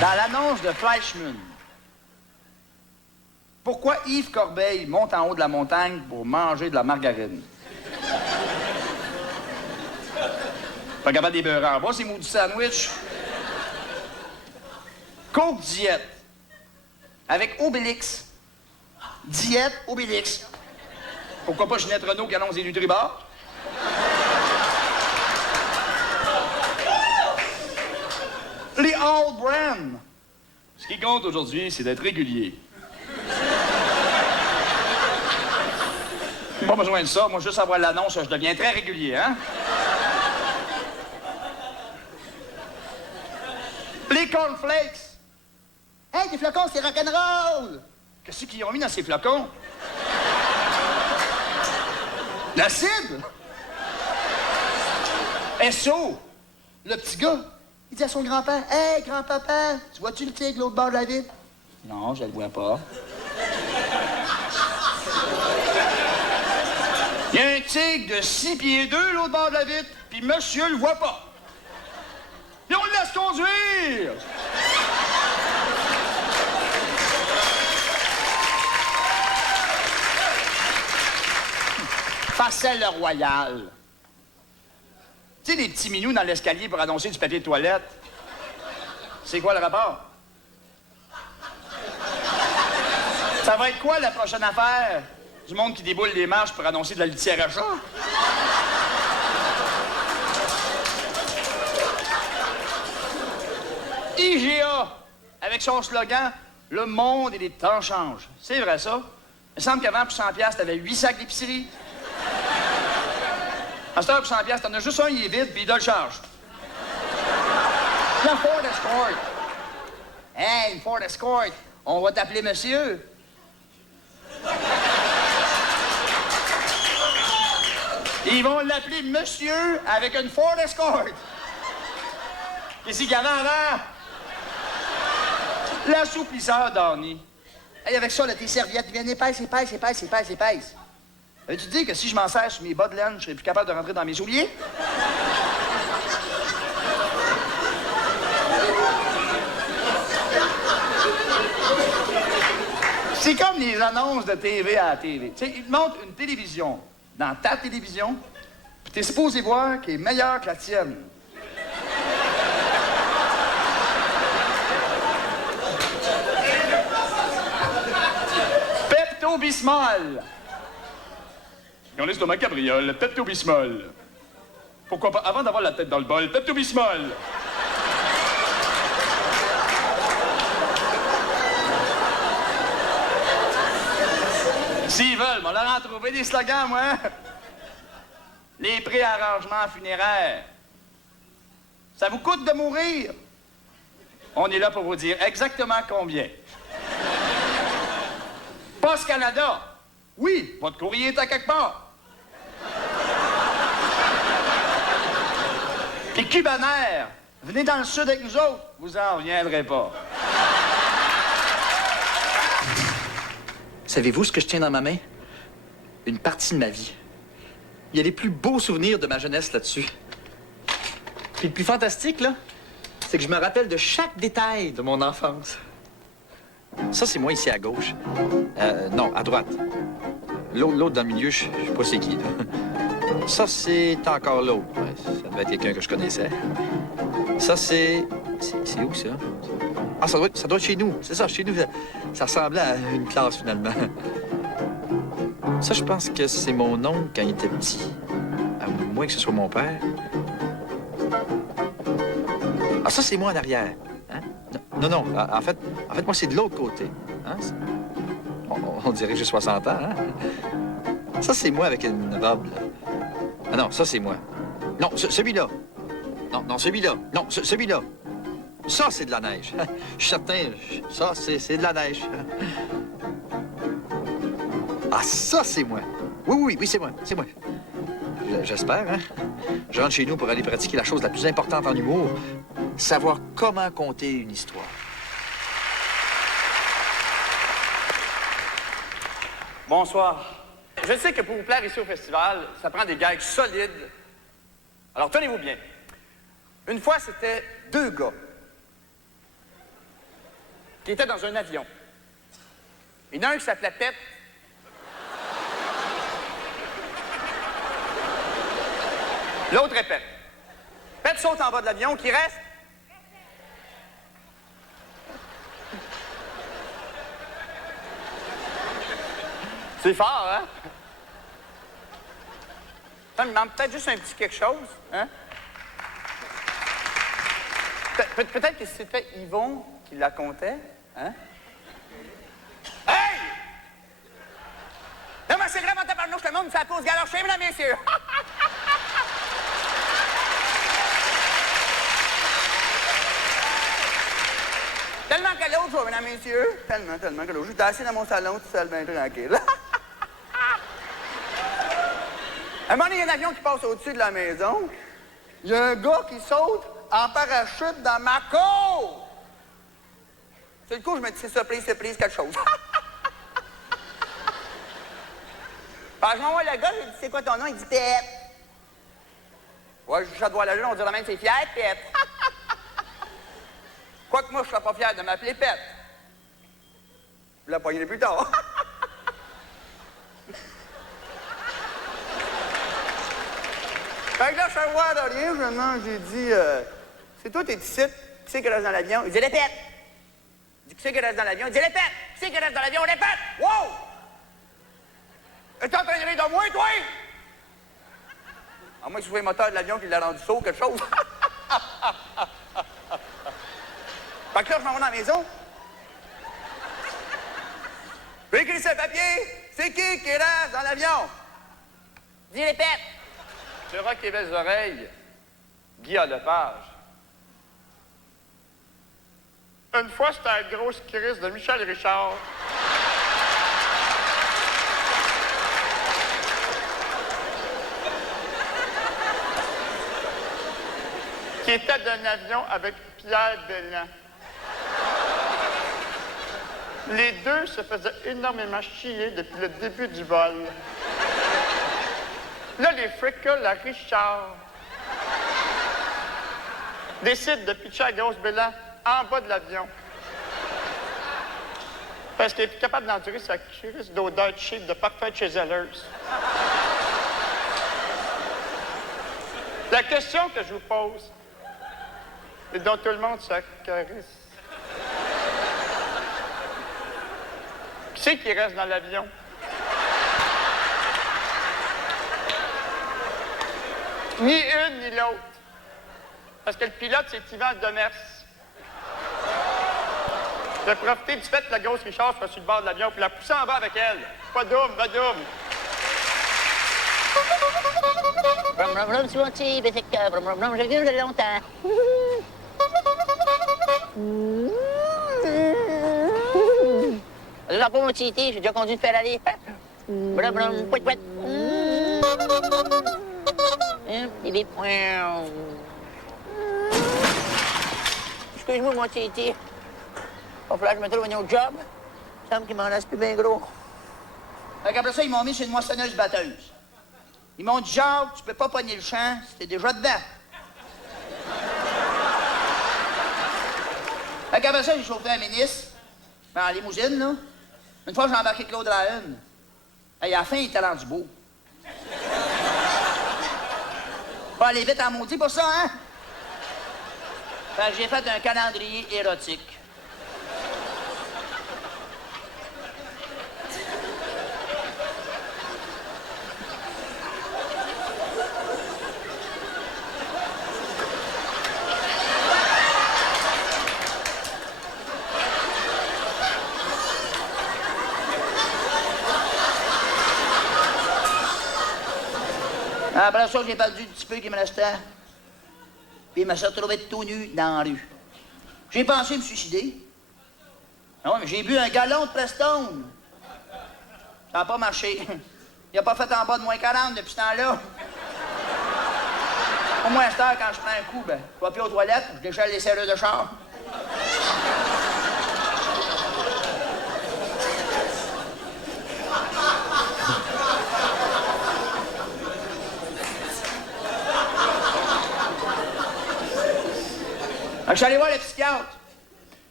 Dans l'annonce de Fleischmann, pourquoi Yves Corbeil monte en haut de la montagne pour manger de la margarine? Pas capable des beurres en bas, c'est maudit sandwich. Coke Diète. Avec Obélix. Diète Obélix. Pourquoi pas Ginette Renault qui annonce des Nutri-Bars? Les All Brand. Ce qui compte aujourd'hui, c'est d'être régulier. Pas besoin de ça. Moi, juste avoir l'annonce, je deviens très régulier, hein? Les cornflakes. Hey, des flocons, c'est rock'n'roll! Qu'est-ce qu'ils ont mis dans ces flocons? L'acide? SO! Le petit gars, il dit à son grand-père, « Hey, grand-papa, tu vois-tu le tigre l'autre bord de la vitre? » Non, je le vois pas. Il y a un tigre de 6 pieds 2 l'autre bord de la vitre, puis monsieur le voit pas. Puis on le laisse conduire! Parcelle Royal. Tu sais, les petits minous dans l'escalier pour annoncer du papier de toilette. C'est quoi le rapport? Ça va être quoi la prochaine affaire? Du monde qui déboule les marches pour annoncer de la litière à chat? IGA, avec son slogan « Le monde et les temps changent ». C'est vrai, ça? Il me semble qu'avant, pour 100$, t'avais 8 sacs d'épicerie. À cette heure, pour 100$, t'en as juste un, il est vide, puis il te le charge. La Ford Escort. Hey, une Ford Escort, on va t'appeler monsieur. Ils vont l'appeler monsieur avec une Ford Escort. Qu'est-ce qu'il y avait avant? L'assouplisseur d'Arnie. Hey, avec ça, là, tes serviettes deviennent épaisses. Avais-tu dit que si je m'en sers sur mes bas de laine, je serais plus capable de rentrer dans mes souliers? C'est comme les annonces de TV à la TV. Tu sais, ils te montrent une télévision dans ta télévision, puis t'es supposé voir qu'elle est meilleure que la tienne. Pepto-Bismol. Ils ont l'estomac cabriole, Pepto-Bismol. Pourquoi pas, avant d'avoir la tête dans le bol, Pepto-Bismol. S'ils veulent, on leur en trouvé des slogans, moi. Les préarrangements funéraires. Ça vous coûte de mourir? On est là pour vous dire exactement combien. Poste Canada. Oui, votre courrier est à quelque part. Puis Cubanair, venez dans le sud avec nous autres, vous en reviendrez pas. Savez-vous ce que je tiens dans ma main? Une partie de ma vie. Il y a les plus beaux souvenirs de ma jeunesse là-dessus. Puis le plus fantastique, là, c'est que je me rappelle de chaque détail de mon enfance. Ça, c'est moi ici à gauche. Non, à droite. L'autre dans le milieu, je sais pas c'est qui, là. Ça, c'est encore l'autre. Ouais, ça devait être quelqu'un que je connaissais. Ça, c'est... C'est où, ça? Ah, ça doit être chez nous. C'est ça, chez nous. Ça ressemblait à une classe, finalement. Ça, je pense que c'est mon oncle quand il était petit. À moins que ce soit mon père. Ah, ça, c'est moi en arrière. Hein? Non. En fait, moi, c'est de l'autre côté. Hein? On dirait que j'ai 60 ans, hein? Ça, c'est moi avec une robe, là. Ah non, ça, c'est moi. Non, celui-là. Non, celui-là. Non, celui-là. Ça, c'est de la neige. Je suis certain, ça, c'est de la neige. Ah, ça, c'est moi. Oui, c'est moi. J'espère, hein? Je rentre chez nous pour aller pratiquer la chose la plus importante en humour, savoir comment conter une histoire. Bonsoir. Je sais que pour vous plaire ici au festival, ça prend des gags solides. Alors, tenez-vous bien. Une fois, c'était deux gars. qui étaient dans un avion. Il y en a un qui s'appelait Pet. L'autre répète. Pet saute en bas de l'avion, qui reste? C'est fort, hein? Ça me demande peut-être juste un petit quelque chose, hein? Peut-être que c'était Yvon qui la comptait, hein? Hey! Non, mais c'est vraiment tabarnouche, le monde me fait la pause galochée, mesdames et messieurs! Tellement que l'autre jour, mesdames et messieurs, tellement que l'autre jour, j'étais assis dans mon salon, tout seul, bien tranquille. À un moment donné, il y a un avion qui passe au-dessus de la maison. Il y a un gars qui saute en parachute dans ma cour. Sur le coup, je me dis, c'est surprise, quelque chose. Alors, je m'envoie le gars, je lui dis, c'est quoi ton nom? Il dit, Pet. Ouais, je dois la lune, on dirait même, c'est fier, Pet. Quoique moi, je ne serais pas fier de m'appeler Pet. Je l'ai pogné plus tard. Fait que là, je fais voir de rien, finalement, j'ai dit, c'est toi, t'es ici, qui c'est qui reste dans l'avion? Il dit, répète. Il dit, qui c'est qui reste dans l'avion? Il dit, répète. Qui c'est qui reste dans l'avion? Répète. Wow! Es-tu en train de rire de moi, toi? À moins que ce soit le moteur de l'avion qui l'a rendu saut, quelque chose. Fait que là, je m'en vais dans la maison. J'ai écrit sur le papier, c'est qui reste dans l'avion? Dis, répète. Le roc qui avait les oreilles, Guy Lepage. Une fois, c'était la grosse crise de Michel Richard. Qui était d'un avion avec Pierre Belland. Les deux se faisaient énormément chier depuis le début du vol. Là, les fricas, la Richard, décident de pitcher la grosse Belland en bas de l'avion. Parce qu'elle est plus capable d'endurer sa crise d'odeur cheap de parfait chez Zellers. La question que je vous pose, et dont tout le monde se caresse, qui c'est qui reste dans l'avion? Ni une ni l'autre. Parce que le pilote, c'est Yvan Demers. J'ai profité du fait que la grosse Richard soit sur le bord de l'avion puis la pousser en bas avec elle. Pas d'homme, pas d'homme. Brum, brum, brum, c'est mon petit bicycle. Brum, brum, brum, j'ai vu longtemps. Alors, pour mon petit, j'ai déjà conduit de faire aller. Brum, brum, pouet, pouet. Excuse-moi, mon Titi. Il va falloir que je me trouve un autre job. Il me semble qu'il m'en reste plus bien gros. Fait qu'après ça, ils m'ont mis chez une moissonneuse-batteuse. Ils m'ont dit, Jacques, tu peux pas pogner le champ, c'était déjà dedans. Fait qu'après ça, j'ai chauffé un ministre, en limousine, là. Une fois, j'ai embarqué Claude Rahun. Hey, à la fin, il était rendu beau. Pas aller vite en maudit pour ça, hein? Fait que j'ai fait un calendrier érotique. Après ça, j'ai perdu le petit peu qui me restait. Puis il m'a retrouvé tout nu dans la rue. J'ai pensé me suicider. Ah ouais, mais j'ai bu un gallon de Prestone. Ça n'a pas marché. Il n'a pas fait en bas de moins 40 depuis ce temps-là. Au moins, à cette heure, quand je prends un coup, ben, je vais plus aux toilettes, je déchale les serrures de char. Je suis allé voir le psychiatre.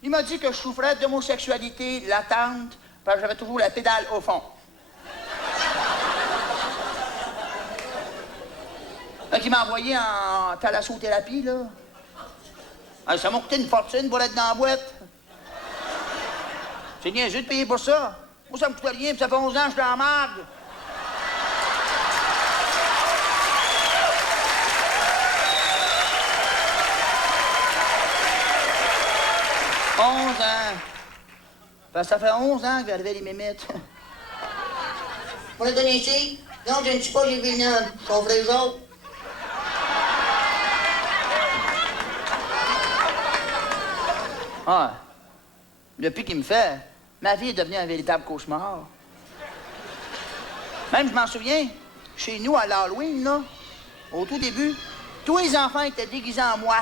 Il m'a dit que je souffrais d'homosexualité latente parce que j'avais toujours la pédale au fond. Fait qu'il m'a envoyé en thalassothérapie, là. Ah, ça m'a coûté une fortune pour être dans la boîte. C'est niaiseux de payer pour ça. Moi, ça me coûte rien, puis ça fait 11 ans que je suis dans la marde. Parce que ça fait 11 ans que j'arrivais les mémites. Pour le donner ici? Non, je ne suis pas Gévinal. Ton frère les autres. Ah, depuis qu'il me fait, ma vie est devenue un véritable cauchemar. Même, je m'en souviens, chez nous, à l'Halloween, là, au tout début, tous les enfants étaient déguisés en moi.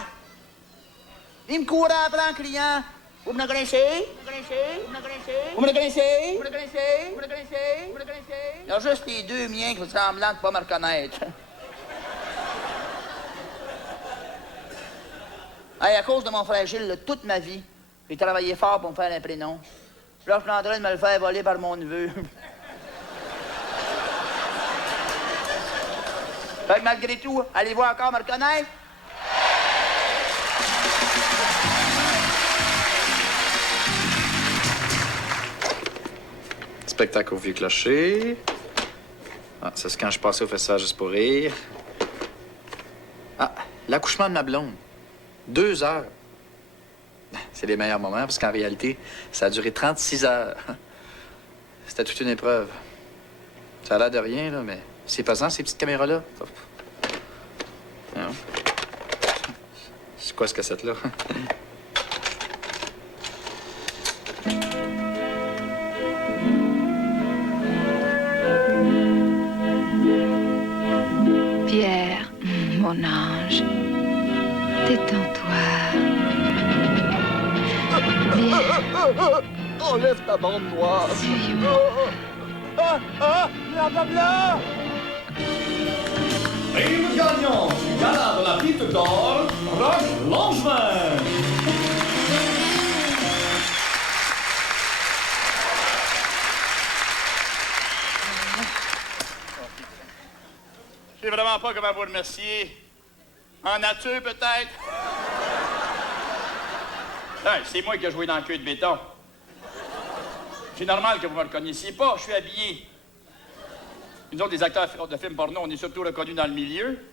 Ils me couraient après en criant « Vous me le connaissez? Vous me le connaissez? Vous me le connaissez? Vous me le connaissez? Vous me le connaissez? Vous me le connaissez? Vous me le connaissez? » Il y a juste les deux miens qui font semblant de pas me reconnaître. Hey, à cause de mon frère Gilles, là, toute ma vie, j'ai travaillé fort pour me faire un prénom. Là, je suis en train de me le faire voler par mon neveu. Fait que malgré tout, allez-vous encore me reconnaître? Spectacle au Vieux-Clocher. Ah, ça, c'est quand je passais au festival juste pour rire. Ah, l'accouchement de ma blonde. 2 heures. C'est les meilleurs moments, parce qu'en réalité, ça a duré 36 heures. C'était toute une épreuve. Ça a l'air de rien, là, mais c'est pesant, ces petites caméras-là. Non. C'est quoi, ce cassette-là? Pierre, mon ange, détends-toi. Bien. Enlève ta bande noire. Suis-moi. Blablabla! Et le gagnant du gala de la Pite d'Or, Roch Langevin. Je sais vraiment pas comment vous remercier. En nature, peut-être? Hey, c'est moi qui ai joué dans le queue de béton. C'est normal que vous me reconnaissiez pas, je suis habillé. Nous autres, des acteurs de films porno, on est surtout reconnus dans le milieu.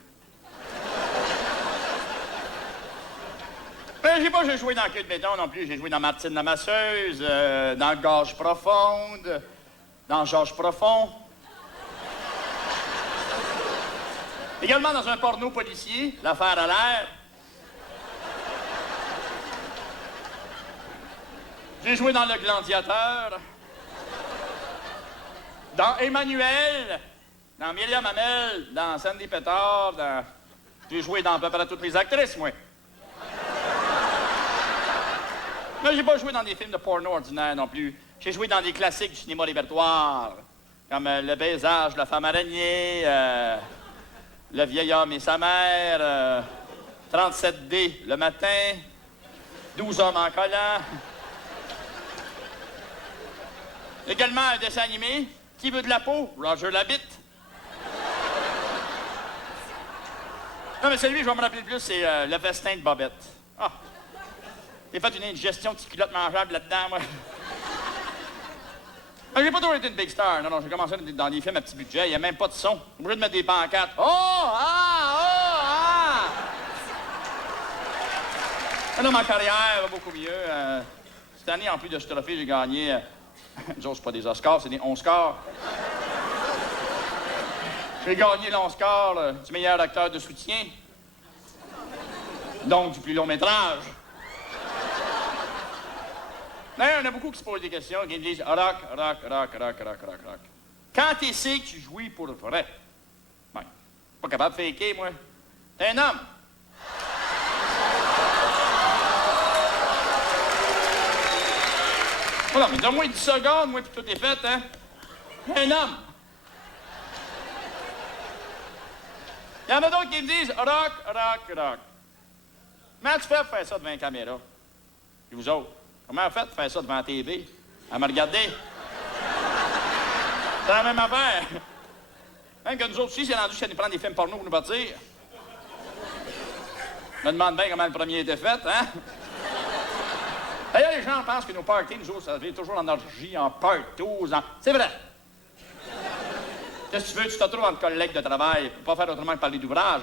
Mais j'ai joué dans le queue de béton non plus. J'ai joué dans Martine la masseuse, dans Gorge profonde, dans Georges profond. Également dans un porno policier, L'affaire à l'air. J'ai joué dans Le Gladiateur. Dans Emmanuel, dans Myriam Hamel, dans Sandy Pétard, dans... J'ai joué dans à peu près toutes les actrices, moi. Mais j'ai pas joué dans des films de porno ordinaires non plus. J'ai joué dans des classiques du cinéma répertoire, comme Le baisage de la femme araignée, Le vieil homme et sa mère, 37D le matin, 12 hommes en collant. Également un dessin animé. Qui veut de la peau? Roger Rabbit. Non, mais celui que je vais me rappeler le plus, c'est Le festin de Bobette. Ah! J'ai fait une indigestion de petits culottes mangeables là-dedans, moi. J'ai pas toujours été une big star. Non, j'ai commencé dans des films à petit budget. Il n'y a même pas de son. Obligé de mettre des pancartes. Oh! Ah! Oh! Ah! Non, ma carrière va beaucoup mieux. Cette année, en plus de ce trophée, j'ai gagné... Nous autres, c'est pas des Oscars, c'est des 11 scores. J'ai gagné l'Oscar du meilleur acteur de soutien. Donc, du plus long métrage. D'ailleurs, il y en a beaucoup qui se posent des questions, qui me disent rock. Quand t'essaies que tu jouis pour vrai? Ben, pas capable de faker, moi. T'es un homme. Voilà, mais donne-moi 10 secondes, moi, puis tout est fait, hein? Un homme. Il y en a d'autres qui me disent rock. Comment tu fais pour faire ça devant une caméra? Et vous autres? Comment elle a fait de faire ça devant la TV? Elle m'a regardé. C'est la même affaire. Même que nous autres aussi, c'est rendu qu'elle nous prend des films porno pour nous partir. Je me demande bien comment le premier était fait, hein? D'ailleurs, les gens pensent que nos parties, nous autres, ça vient toujours en orgie, en partout, en... C'est vrai. Qu'est-ce que tu veux? Tu te retrouves entre collègues de travail pour pas faire autrement que parler d'ouvrage.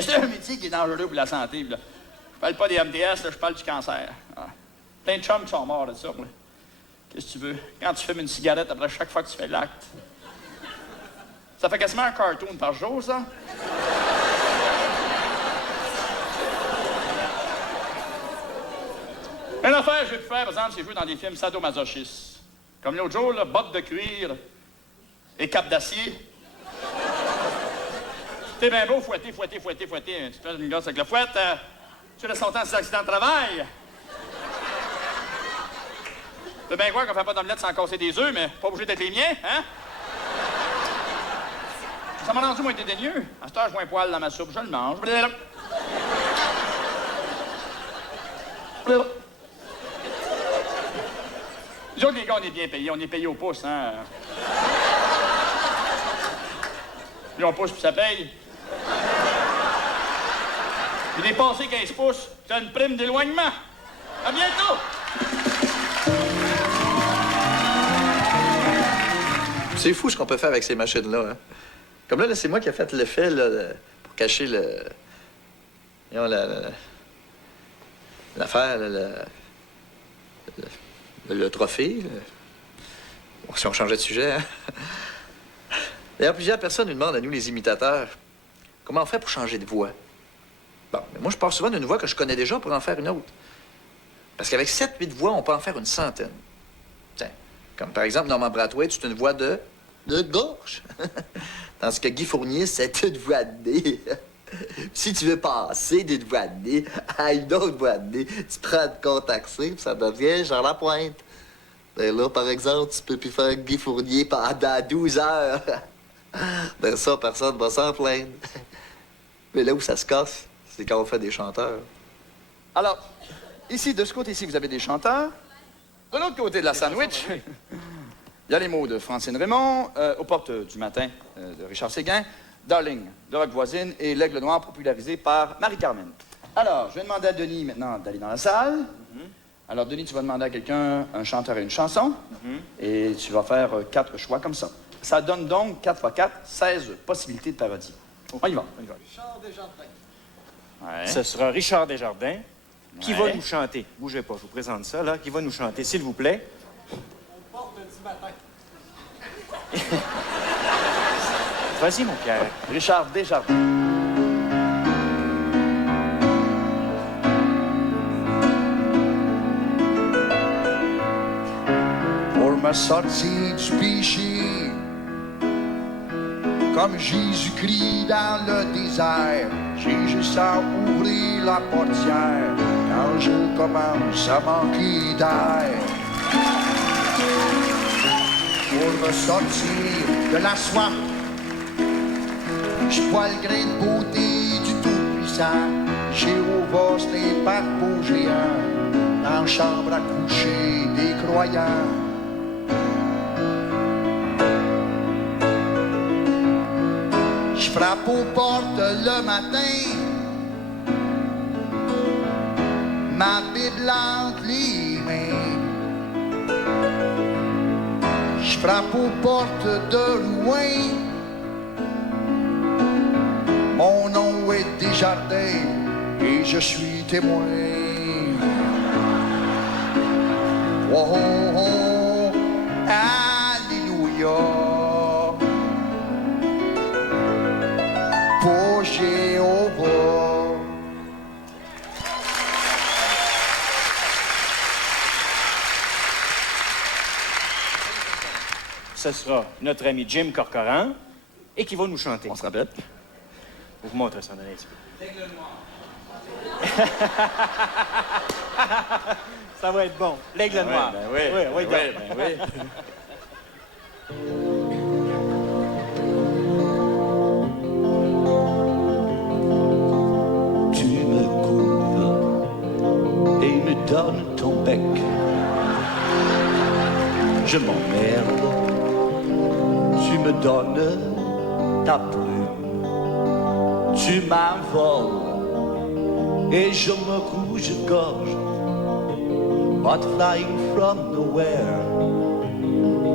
C'est un métier qui est dangereux pour la santé. Là. Je parle pas des MDS, là, je parle du cancer. Ah. Plein de chums qui sont morts de ça. Là. Qu'est-ce que tu veux? Quand tu fumes une cigarette après chaque fois que tu fais l'acte. Ça fait quasiment un cartoon par jour, ça. Une affaire que j'ai pu faire, par exemple, c'est jouer dans des films sadomasochistes. Comme l'autre jour, là, bottes de cuir et cape d'acier. T'es bien beau, fouetter. Tu fais une gosse avec la fouette, tu laisses longtemps ces accidents de travail. C'est bien quoi qu'on fait pas d'omelette sans casser des œufs, mais pas obligé d'être les miens, hein? Ça m'a rendu moins dédaigneux. À cette heure, je vois un poil dans ma soupe, je le mange. Nous autres, les gars, on est bien payés. On est payés au pouce, hein? Puis on pousse, puis ça paye. Puis dépassé 15 pouces, t'as une prime d'éloignement. À bientôt! C'est fou ce qu'on peut faire avec ces machines-là. Hein? Comme là, c'est moi qui ai fait l'effet pour cacher l'affaire, le trophée. Bon, si on changeait de sujet, hein? D'ailleurs, plusieurs personnes nous demandent à nous, les imitateurs, comment on fait pour changer de voix. Bon, mais moi, je pars souvent d'une voix que je connais déjà pour en faire une autre. Parce qu'avec 7-8 voix, on peut en faire une centaine. Tiens, comme par exemple, Norman Brathwaite, c'est une voix de gauche. Tandis que Guy Fournier, c'est une voix de nez. Si tu veux passer d'une voix de nez à une autre voix de nez, tu prends le contact C, puis ça devient Jean Lapointe. Ben là, par exemple, tu peux plus faire Guy Fournier pendant 12 heures. Ben ça, personne va s'en plaindre. Mais là où ça se casse, c'est quand on fait des chanteurs. Alors, ici, de ce côté-ci, vous avez des chanteurs. De l'autre côté de la sandwich, il y a les mots de Francine Raymond, Aux portes du matin de Richard Séguin, Darling de Rock Voisine et L'Aigle Noir popularisé par Marie-Carmen. Alors, je vais demander à Denis maintenant d'aller dans la salle. Alors, Denis, tu vas demander à quelqu'un un chanteur et une chanson. Et tu vas faire 4 choix comme ça. Ça donne donc 4 x 4, 16 possibilités de parodie. On y va. Richard Desjardins. Ouais. Ce sera Richard Desjardins qui Ouais. va nous chanter. Bougez pas, je vous présente ça, là. Qui va nous chanter, s'il vous plaît. On porte du matin. Vas-y, mon Pierre. Richard Desjardins. Pour me sortir du péché, comme Jésus-Christ dans le désert, j'ai juste à ouvrir la portière quand je commence à manquer d'air. Pour me sortir de la soif, je bois le grain de beauté du Tout-Puissant. Jéhovah, c'est un paquebot géant dans la chambre à coucher des croyants. Je frappe aux portes le matin, ma Bible entre les mains. Je frappe aux portes de loin, mon nom est Desjardins et je suis témoin. Oh, oh, oh, alléluia. Pour Jéhovah. Ce sera notre ami Jim Corcoran et qui va nous chanter. On se rappelle. Je vous montre ça dans un petit peu. Ça va être bon. L'aigle noir. Oui, oui, oui. grec. Je m'emmerde. Tu me donnes ta plume. Tu m'envoles et je me rouge-gorge. But flying from nowhere,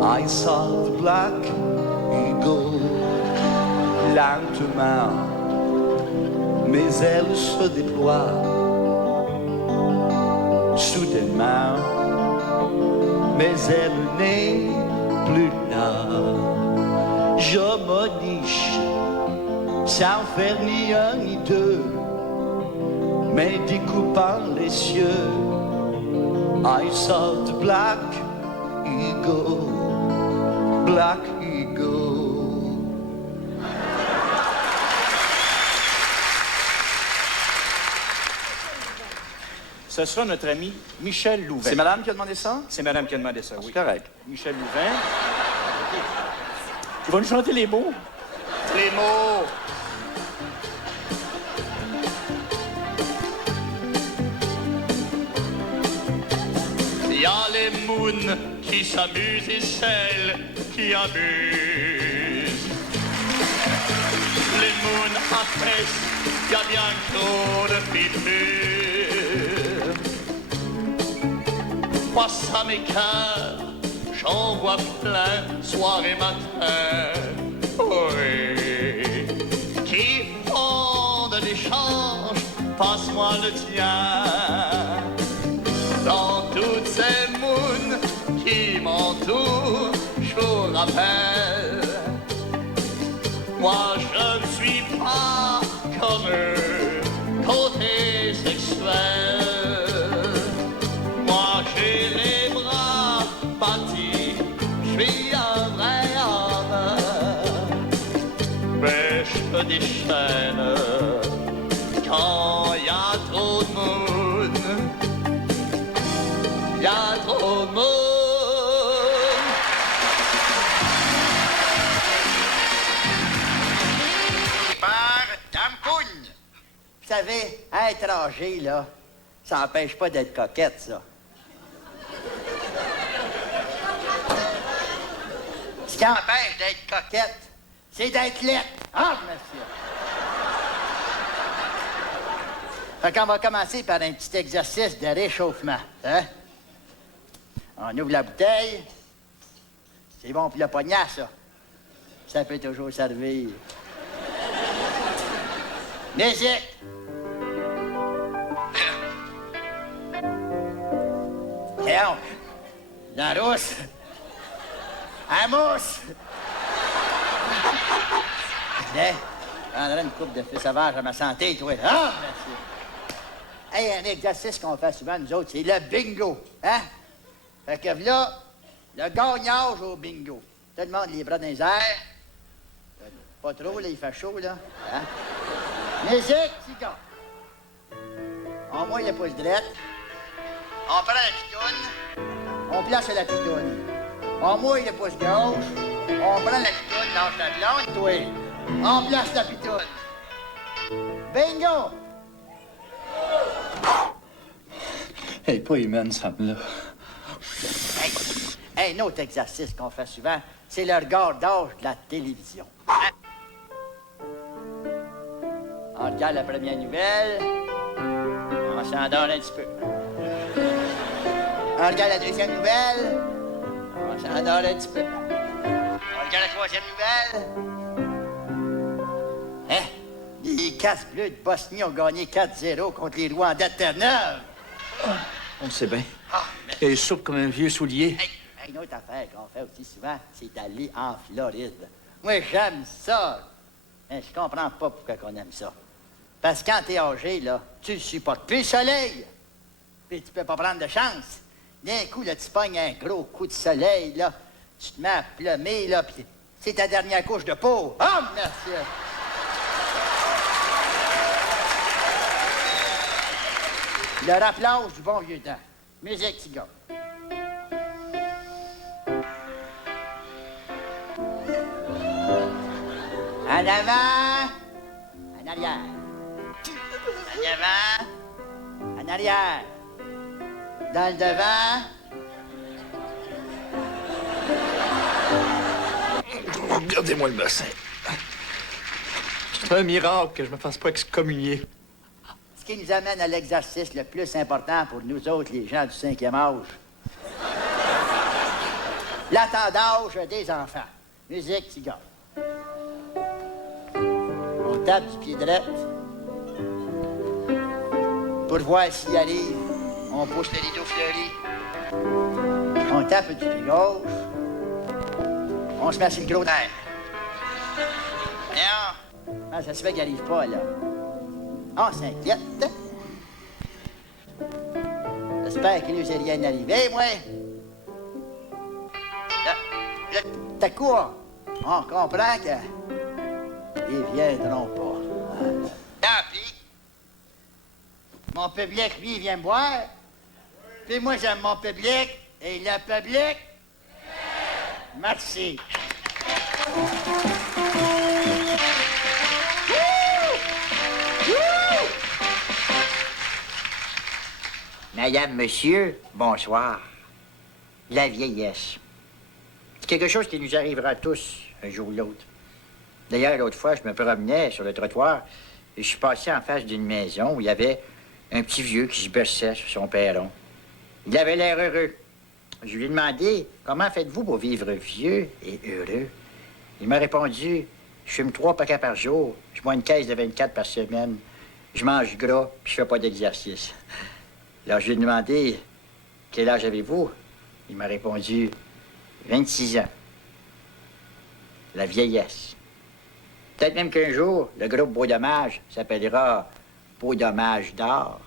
I saw the black eagle. Lentement, mes ailes se déploient. Soudainement, mes ailes n'est plus là. Je me niche, sans faire ni un ni deux, mais découpant les cieux. I saw the black eagle, black eagle. Ce sera notre ami Michel Louvain. C'est madame qui a demandé ça? C'est madame qui a demandé ça, oui. C'est correct. Michel Louvain. Tu vas nous chanter les mots? Les mots. Il y a les moons qui s'amusent et celles qui abusent. Les moons apprécient, il y a bien trop de figures. Moi ça m'écoeure, j'en vois plein, soir et matin. Oui, qui font de l'échange, passe-moi le tien. Dans toutes ces moons qui m'entourent, je vous rappelle, moi je ne suis pas comme eux, côté sexuel. Moi j'ai les bras bâtis, je suis un vrai homme, mais je me déchaîne quand il y a trop de moons. Il y a trop de monde. Vous savez, être âgé, là, ça n'empêche pas d'être coquette, ça. Ce qui empêche d'être coquette, c'est d'être laide. Ah, monsieur! Fait qu'on va commencer par un petit exercice de réchauffement, hein? On ouvre la bouteille. C'est bon pour le poignard, ça. Ça peut toujours servir. Musique! Et on... La rousse. Un mousse. Hein? Prendrai une coupe de feu sauvage à ma santé, toi. Ah, merci. Hey, un exercice qu'on fait souvent, nous autres, c'est le bingo. Hein? Fait que là, le gagnage au bingo. Tout le monde les bras dans les airs. Pas trop, là, il fait chaud, là. Hein? Musique, petit gars. On mouille le pouce droit. On prend la pitoune. On place la pitoune. On mouille le pouce gauche. On prend la pitoune, lâche la blonde, toi. On place la pitoune. Bingo! Hey, pas humaine, ça me là. Hey, un autre exercice qu'on fait souvent, c'est le regard d'âge de la télévision. Hein? On regarde la première nouvelle, on s'endort un petit peu. On regarde la deuxième nouvelle, on s'endort un petit peu. On regarde la troisième nouvelle. Hein? Les Casses bleus de Bosnie ont gagné 4-0 contre les Rwandais de Terre-Neuve. On le sait bien. Et souple comme un vieux soulier. Hey, une autre affaire qu'on fait aussi souvent, c'est d'aller en Floride. Moi, j'aime ça. Mais je comprends pas pourquoi on aime ça. Parce que quand t'es âgé, là, tu supportes plus le soleil. Puis tu peux pas prendre de chance. D'un coup, là, tu pognes un gros coup de soleil, là. Tu te mets à pleumer, là, puis c'est ta dernière couche de peau. Ah, merci. Le rappelage du bon vieux temps. Musique, petit gars. En avant, en arrière. En avant, en arrière. Dans le devant. Regardez-moi le bassin. C'est un miracle que je me fasse pas excommunier. Ce qui nous amène à l'exercice le plus important pour nous autres, les gens du 5e âge. L'attendage des enfants. Musique, cigare. On tape du pied droit. Pour voir s'il arrive, on pousse le rideau fleuri. On tape du pied gauche. On se met sur le gros nerf. Non. Ah, ça se fait qu'il arrive pas, là. On s'inquiète. J'espère qu'il nous est rien arrivé, moi. T'as quoi? On comprend que... ils viendront pas. Tant pis. Mon public, lui, il vient me voir. Puis moi, j'aime mon public. Et le public... Merci. Madame, monsieur, bonsoir. La vieillesse. C'est quelque chose qui nous arrivera tous, un jour ou l'autre. D'ailleurs, l'autre fois, je me promenais sur le trottoir et je suis passé en face d'une maison où il y avait un petit vieux qui se berçait sur son perron. Il avait l'air heureux. Je lui ai demandé, comment faites-vous pour vivre vieux et heureux? Il m'a répondu, je fume 3 paquets par jour, je bois une caisse de 24 par semaine, je mange gras, puis je fais pas d'exercice. Alors, je lui ai demandé, quel âge avez-vous? Il m'a répondu, 26 ans. La vieillesse. Peut-être même qu'un jour, le groupe Beau Dommage s'appellera Beau Dommage d'or.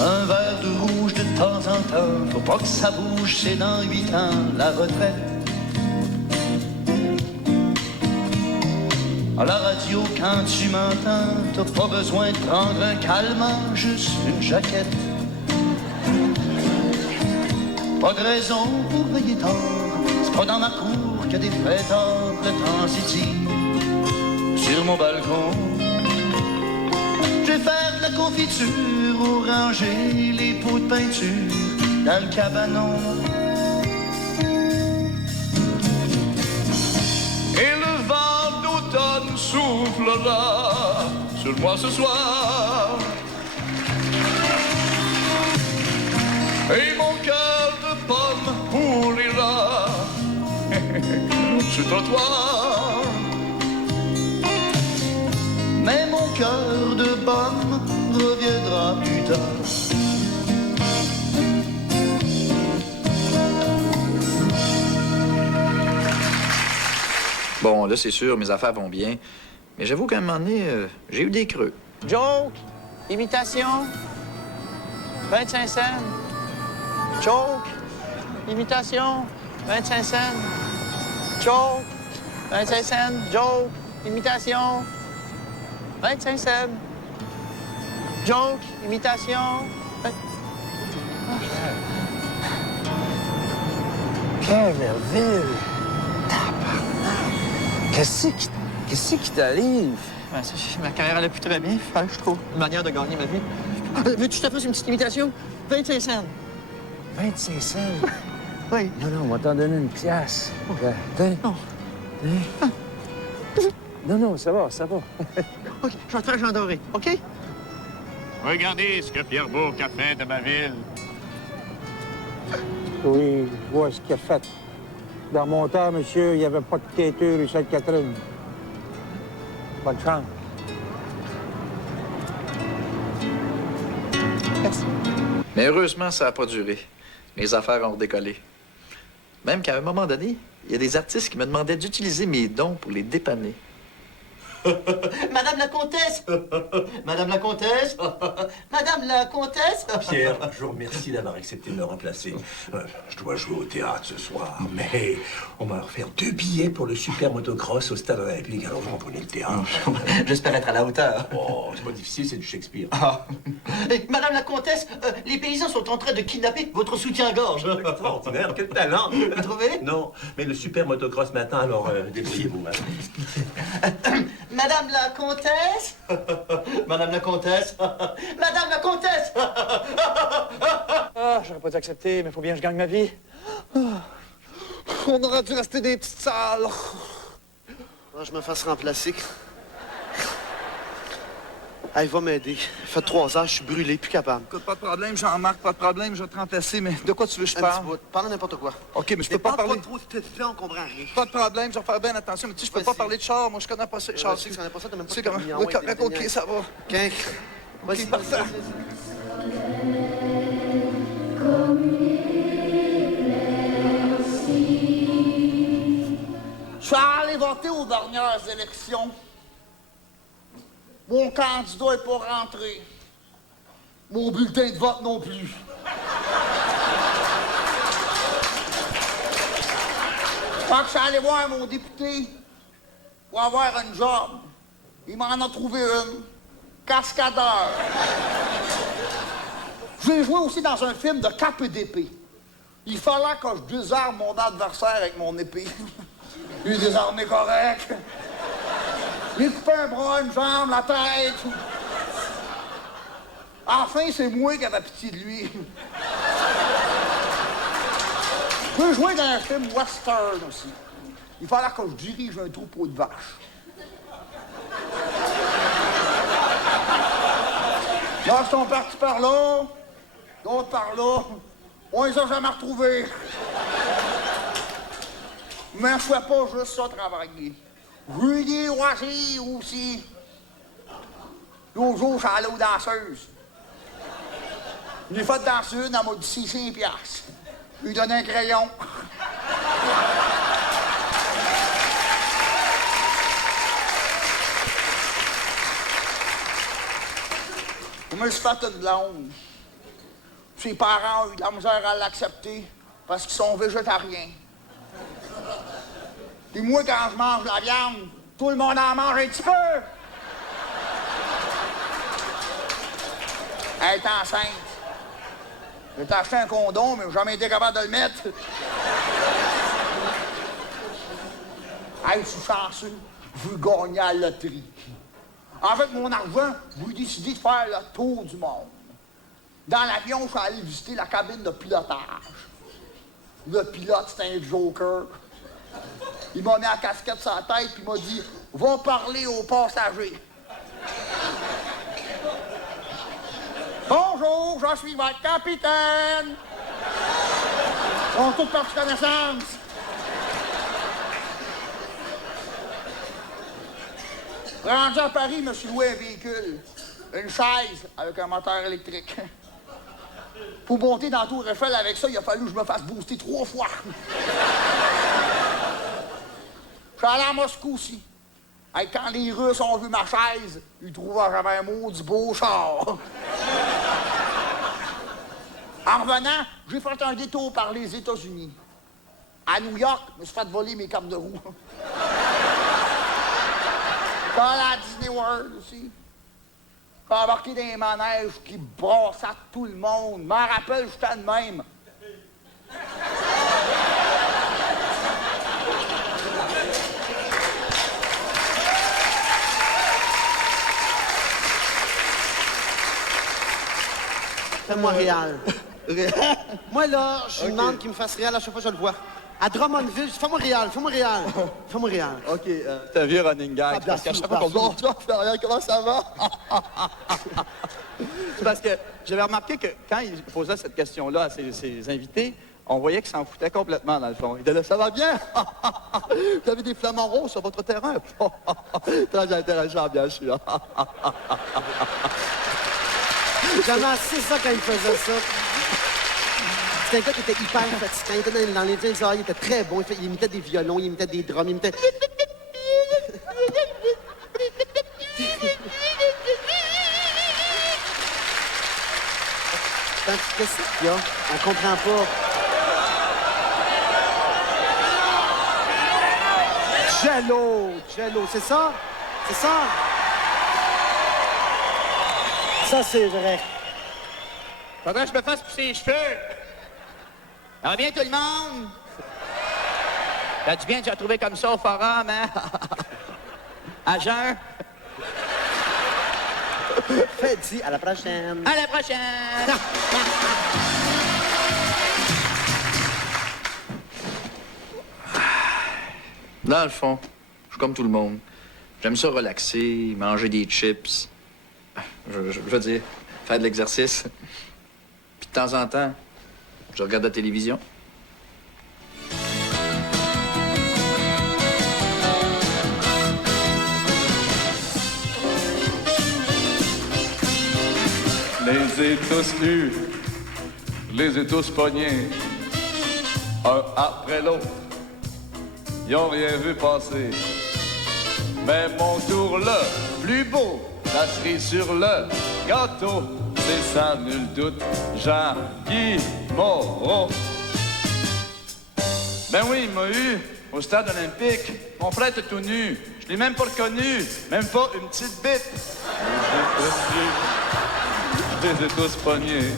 Un verre de rouge de temps en temps, faut pas que ça bouge, c'est dans 8 ans la retraite. À la radio, quand tu m'entends, t'as pas besoin de prendre un calmant, juste une jaquette. Pas de raison pour veiller tard, c'est pas dans ma cour qu'il y a des fêtards, le temps s'étire. Sur mon balcon, je vais faire de la confiture ou ranger les pots de peinture dans le cabanon. Et le vent d'automne soufflera sur moi ce soir. Et mon cœur de pomme pourrira sur le trottoir. Mais mon cœur de pomme reviendra plus tard. Bon, là, c'est sûr, mes affaires vont bien. Mais j'avoue qu'à un moment donné, j'ai eu des creux. Joke, imitation, 25 cents. Joke, imitation, 25 cents. Joke, 25 cents. Joke, imitation, 25 cents. Joke, imitation. Pierre Verville. Qu'est-ce qui t'arrive? Ben, ma carrière allait plus très bien. Fallait que je trouve une manière de gagner ma vie. Veux-tu que je te fasse une petite imitation? 25 cents. 25 cents? Oui. Non, on va t'en donner une pièce. Tiens. Non. Non, ça va. OK, je vais te faire Jean Doré, OK? Regardez ce que Pierre Bourque a fait de ma ville. Oui, je vois ce qu'il a fait. Dans mon temps, monsieur, il n'y avait pas de quêteur rue Sainte-Catherine. Bonne chance. Merci. Mais heureusement, ça n'a pas duré. Mes affaires ont décollé. Même qu'à un moment donné, il y a des artistes qui me demandaient d'utiliser mes dons pour les dépanner. Madame la comtesse! Madame la comtesse! Madame la comtesse! Pierre, je vous remercie d'avoir accepté de me remplacer. Je dois jouer au théâtre ce soir, mais on m'a offert 2 billets pour le super motocross au Stade de la République. Alors je reprenais le théâtre. J'espère être à la hauteur. Oh, c'est pas difficile, c'est du Shakespeare. Ah. Madame la comtesse, les paysans sont en train de kidnapper votre soutien-gorge. Extraordinaire, quel talent! Vous trouvez? Non, mais le super motocross m'attend, alors débrouillez-vous, madame. Madame la comtesse? Madame la comtesse? Madame la comtesse? Ah, j'aurais pas dû accepter, mais faut bien que je gagne ma vie. On aurait dû rester des petites salles. Je me fasse remplacer. Elle va m'aider. Ça fait 3 heures, je suis brûlé, plus capable. Écoute, pas de problème, Jean-Marc, pas de problème, je vais te remplacer, mais de quoi tu veux que je parle? Parle n'importe quoi. OK, mais je peux pas parler... Pas trop, c'est on comprend rien. Pas de problème, je vais faire bien attention, mais tu sais, je peux pas parler de char, moi je connais pas ça, les chars. Tu connais pas ça, t'as même pas Tu sais de comment? camion, Oui, ouais, correct, des OK, dernières. ça va. Vas-y, parfait. Je suis allé voter aux dernières élections. Mon candidat n'est pas rentré. Mon bulletin de vote non plus. Fait que je suis allé voir mon député pour avoir un job. Il m'en a trouvé une. Cascadeur. J'ai joué aussi dans un film de cap et d'épée. Il fallait que je désarme mon adversaire avec mon épée. Il est désarmé correct. Il coupé un bras, une jambe, la tête. Enfin, c'est moi qui avais pitié de lui. Je peux jouer dans un film western aussi. Il fallait que je dirige un troupeau de vaches. Là, ils sont partis par là, d'autres par là. On les a jamais retrouvés. Mais je fais pas juste ça travailler. Rudy Roissy aussi. L'autre jour, je suis allé aux danseuses. Je l'ai fait danser une, elle m'a dit 600 piastres. Je lui ai donné un crayon. Je me suis fait une blonde. Ses parents ont eu de la misère à l'accepter parce qu'ils sont végétariens. Et moi, quand je mange de la viande, tout le monde en mange un petit peu. Elle est enceinte. J'ai acheté un condom, mais j'ai jamais été capable de le mettre. Hey, je suis chanceux. Je veux gagner à la loterie. Avec mon argent, j'ai décidé de faire le tour du monde. Dans l'avion, je suis allé visiter la cabine de pilotage. Le pilote, c'était un joker. Il m'a mis la casquette sur la tête puis il m'a dit « Va parler aux passagers. » Bonjour, je suis votre capitaine. Ils ont tous parti connaissance. Rendu à Paris, je me suis loué un véhicule. Une chaise avec un moteur électrique. Pour monter dans la Tour Eiffel avec ça, il a fallu que je me fasse booster 3 fois. Je suis allé à Moscou aussi. Et quand les Russes ont vu ma chaise, ils trouvaient que j'avais un maudit beau char. En revenant, j'ai fait un détour par les États-Unis. À New York, je me suis fait voler mes capes de roue. Dans la Disney World aussi. J'ai embarqué dans les manèges qui brassaient tout le monde. Je m'en rappelle, j'étais de même. Fais-moi réal. Moi, là, je demande qu'il me fasse réal à chaque fois que je le vois. À Drummondville, fais-moi réal, fais-moi réal. Fais-moi réal. OK, c'est un vieux running gag. Parce qu'à chaque fois qu'on dit « Bonjour, Florian, comment ça va? » C'est parce que j'avais remarqué que quand il posait cette question-là à ses invités, on voyait qu'ils s'en foutaient complètement, dans le fond. Il disait « Ça va bien? Vous avez des flamants roses sur votre terrain? » Très intéressant, bien sûr. J'avais assez ça quand il faisait ça. C'était un gars qui était hyper fatigant. Il était dans les dinosaures, il était très bon. Il imitait des violons, il imitait des drums, il imitait... Qu'est-ce qu'il y a? On comprend pas. Jello! Jello, c'est ça? C'est ça? Ça, c'est vrai. Faudrait que je me fasse pousser les cheveux. Ça va bien, tout le monde? T'as du bien de te retrouver comme ça au forum, hein? À jeun? Faites-y, à la prochaine. À la prochaine! Dans le fond, je suis comme tout le monde. J'aime ça relaxer, manger des chips. Je veux dire, faire de l'exercice. Puis de temps en temps, je regarde la télévision. Les ai tous eus, les ai tous pognés, un après l'autre. Ils ont rien vu passer. Mais mon tour le plus beau, la cerise sur le gâteau, c'est sans nul doute Jean-Guy Moreau. Ben oui, il m'a eu au stade olympique. Mon frère était tout nu. Je l'ai même pas reconnu. Même pas une petite bite. Je les ai tous pognés.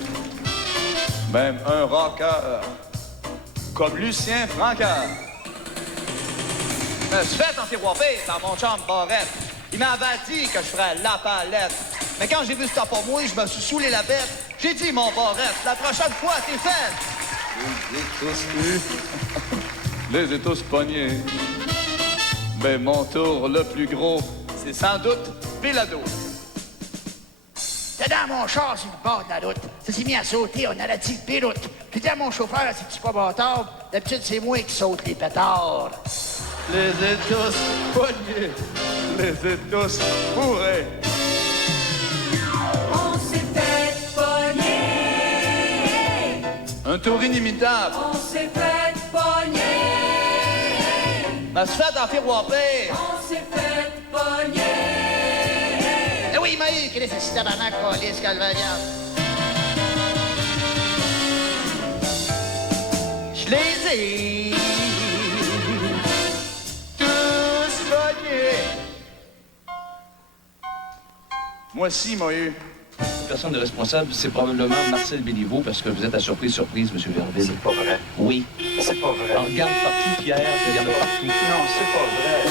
Même un rocker Comme Lucien Francard. Je me suis fait antiroper dans mon chambre barrette. Il m'avait dit que je ferais la palette. Mais quand j'ai vu ce pour moi, je me suis saoulé la bête. J'ai dit, mon barrette, la prochaine fois, t'es fait. les ai tous eus, les ai tous pognés. Mais mon tour le plus gros, c'est sans doute Pilado. T'es dans mon char sur le bord de la route. Ça s'est mis à sauter, on a dit pilote. Puis dis à mon chauffeur, c'est-tu pas bâtard? D'habitude, c'est moi qui saute les pétards. les ai tous pognés, les ai tous bourrés. On s'est fait pogner. Un tour inimitable. On s'est fait pogner. Ma se fait en firouapé. On s'est fait pogner. Eh oui, Maï, quel est ce tabarnak, police, calvariant? Je les ai tous pognés. Moi aussi, m'a eu. La personne de responsable, c'est probablement Marcel Béliveau, parce que vous êtes à surprise, M. Verville. C'est pas vrai. Oui. C'est pas vrai. On regarde partout, Pierre, il y en a partout. Non, c'est pas vrai.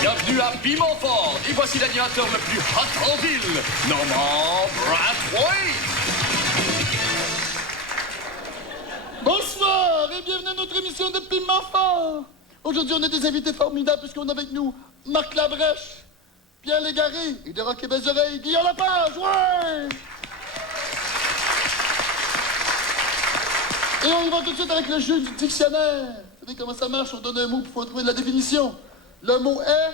Bienvenue à Pimentfort, et voici l'animateur le plus hot en ville, Normand Brathwaite. Bonsoir et bienvenue à notre émission de Pimentfort. Aujourd'hui, on a des invités formidables puisqu'on a avec nous Marc Labrèche, Pierre Légaré et de Rock et Belles Oreilles, Guillaume Lapage, ouais! Et on y va tout de suite avec le jeu du dictionnaire. Vous savez comment ça marche? On donne un mot pour trouver la définition. Le mot est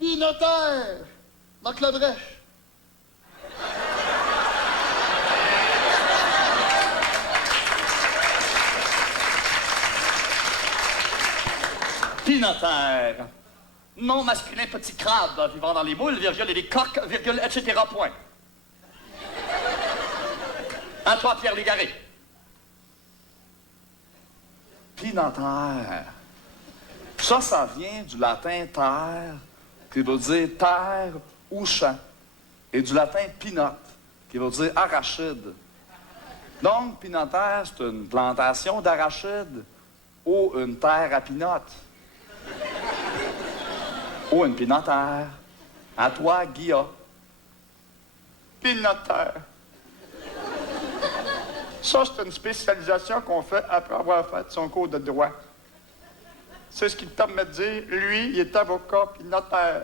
pinotaire. Marc Labrèche. Pinotaire. Nom masculin petit crabe vivant dans les moules, virgule, et les coques, virgule, etc. Point. À toi, Pierre Légaré. Pinotaire. Ça vient du latin terre, qui veut dire terre ou champ, et du latin pinote, qui veut dire arachide. Donc, pinotaire, c'est une plantation d'arachides ou une terre à pinote. Ou une pinotaire. À toi, Guilla. Pinotaire. Ça, c'est une spécialisation qu'on fait après avoir fait son cours de droit. C'est ce qu'il t'a me dire. Lui, il est avocat puis notaire.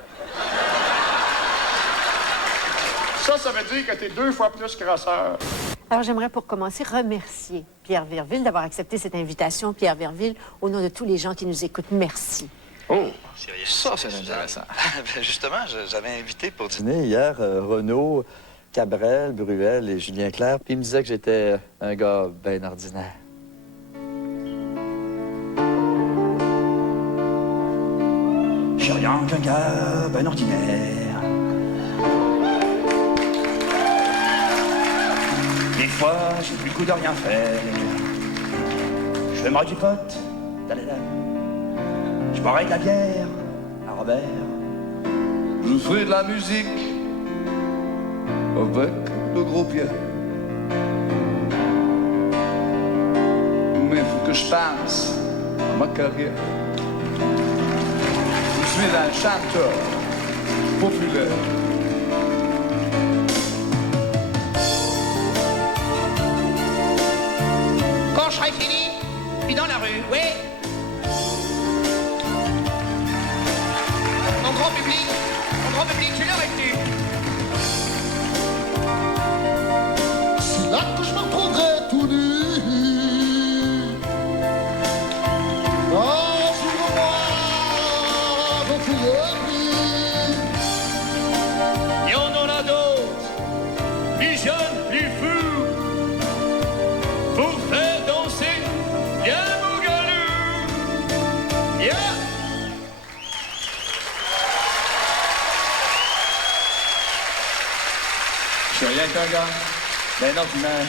Ça veut dire que t'es 2 fois plus crasseur. Alors, j'aimerais pour commencer remercier Pierre Verville d'avoir accepté cette invitation. Pierre Verville, au nom de tous les gens qui nous écoutent, merci. Oh, ça, c'est intéressant. Ben justement, j'avais invité pour Dîner hier, Renaud, Cabrel, Bruel et Julien Clerc, puis ils me disaient que j'étais un gars bien ordinaire. Je suis rien qu'un gars ben ordinaire. Des fois, j'ai plus le goût de rien faire. Je vais me du pote, je boirai de la bière à Robert. Je ferai de la musique avec le gros Pierre. Mais il faut que je pense à ma carrière. Je suis un chanteur populaire. Quand je serai fini, puis dans la rue, oui. Mon grand public, je l'aurais vu. C'est là que je me retrouverai tout nu. Ah, ouvre-moi, je fouille plus. Et on en a d'autres, plus jeunes, plus fous, pour faire danser bien Bougalou. Yeah! Je suis rien qu'un gars, ben ordinaire.